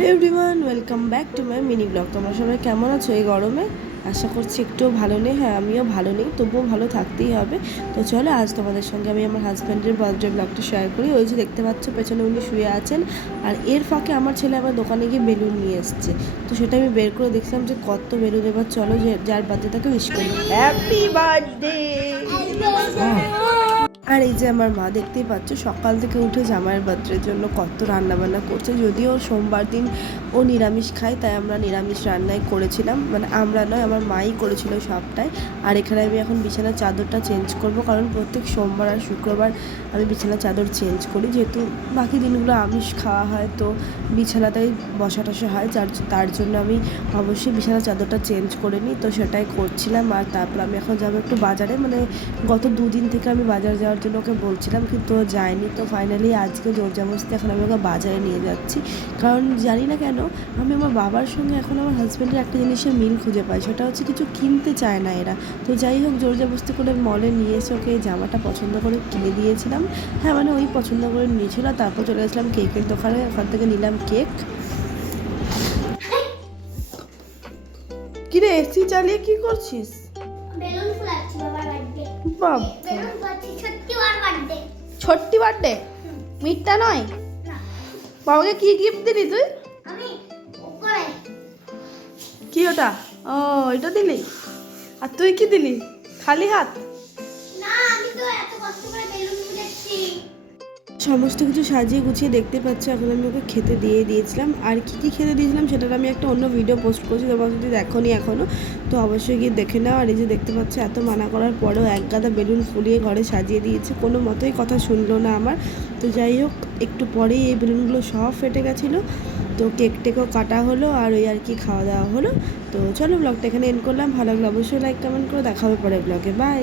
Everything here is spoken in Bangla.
Hello everyone, welcome back to my mini blog. তোমরা সবাই কেমন আছো এই গরমে? আশা করছি একটুও ভালো নেই। হ্যাঁ, আমিও ভালো নেই, তবুও ভালো থাকতেই হবে। তো চলো আজ তোমাদের সঙ্গে আমি আমার হাজব্যান্ডের বার্থডে ব্লগটা শেয়ার করি। ওই যে দেখতে পাচ্ছ পেছনে উনি শুয়ে আছেন, আর এর ফাঁকে আমার ছেলে আবার দোকানে গিয়ে বেলুন নিয়ে এসছে। তো সেটা আমি বের করে দেখলাম যে কত বেলুন। এবার চলো যে যার বার্থডে তাকে উইশ করি। Happy birthday. আর এই যে আমার মা দেখতেই পাচ্ছ সকাল থেকে উঠে জামাইয়ের বার্থডের জন্য কত রান্নাবান্না করছে। যদিও সোমবার দিন ও নিরামিষ খায়, তাই আমরা নিরামিষ রান্নাই করেছিলাম, মানে আমরা নয়, আমার মাই করেছিল সবটাই। আর এখানে আমি এখন বিছানার চাদরটা চেঞ্জ করব, কারণ প্রত্যেক সোমবার আর শুক্রবার আমি বিছানার চাদর চেঞ্জ করি, যেহেতু বাকি দিনগুলো আমিষ খাওয়া হয়, তো বিছানাতেই বসা টসা হয়, তার জন্য আমি অবশ্যই বিছানার চাদরটা চেঞ্জ করে নিই। তো সেটাই করছিলাম। আর তারপর আমি এখন যাবো একটু বাজারে, মানে গত দুদিন থেকে আমি বাজার যাওয়ার জন্য ওকে বলছিলাম, কিন্তু ও যায়নি। তো ফাইনালি আজকে জোরজাবস্তি এখন আমি ওকে বাজারে নিয়ে যাচ্ছি, কারণ জানি না কেন আমি আমার বাবার সঙ্গে এখন আমার হাজব্যান্ডের একটা জিনিসের মিল খুঁজে পাই, সেটা হচ্ছে কিছু কিনতে চায় না এরা। তো যাই হোক, জোরজাবস্তি করে মলে নিয়ে এসে ওকে এই জামাটা পছন্দ করে কিনে দিয়েছিলাম। হ্যাঁ, মানে ওই পছন্দ করে নিয়েছিল। তারপর চলে গেছিলাম কেকের দোকানে, ওখান থেকে নিলাম কেক। কিরে, এসি চালিয়ে কি করছিস? বেলুন ফুলাচ্ছি বাবার বার্থডে। বাপ, বেলুন ফুলাচ্ছি, সত্যি ওর বার্থডে। ছোট্টি বার্থডে, মিথ্যা নয়। না, বাবাকে কি গিফট দিলি তুই? আমি উপরে কি ওটা? ও, এটা দিলি? আর তুই কি দিলি? খালি হাত? না, আমি তো এত কষ্ট করে বেলুন ফুলাচ্ছি। সমস্ত কিছু সাজিয়ে গুছিয়ে দেখতে পাচ্ছ। এখন আমি ওকে খেতে দিয়ে দিয়েছিলাম। আর কি কি খেতে দিয়েছিলাম সেটার আমি একটা অন্য ভিডিও পোস্ট করছি, তোমরা যদি দেখোনি এখনও তো অবশ্যই গিয়ে দেখে নাও। আর এই যে দেখতে পাচ্ছ এত মানা করার পরেও এক গাদা বেলুন ফুলিয়ে ঘরে সাজিয়ে দিয়েছে, কোনো মতোই কথা শুনলো না আমার। তো যাই হোক, একটু পরেই এই বেলুনগুলো সব ফেটে গেছিলো। তো কেক টেকও কাটা হলো, আর ওই আর কি খাওয়া দাওয়া হলো। তো চলো ব্লগটা এখানে এন্ড করলাম। ভালো লাগলে অবশ্যই লাইক কমেন্ট করে দেখা হবে পরে ব্লগে। বাই।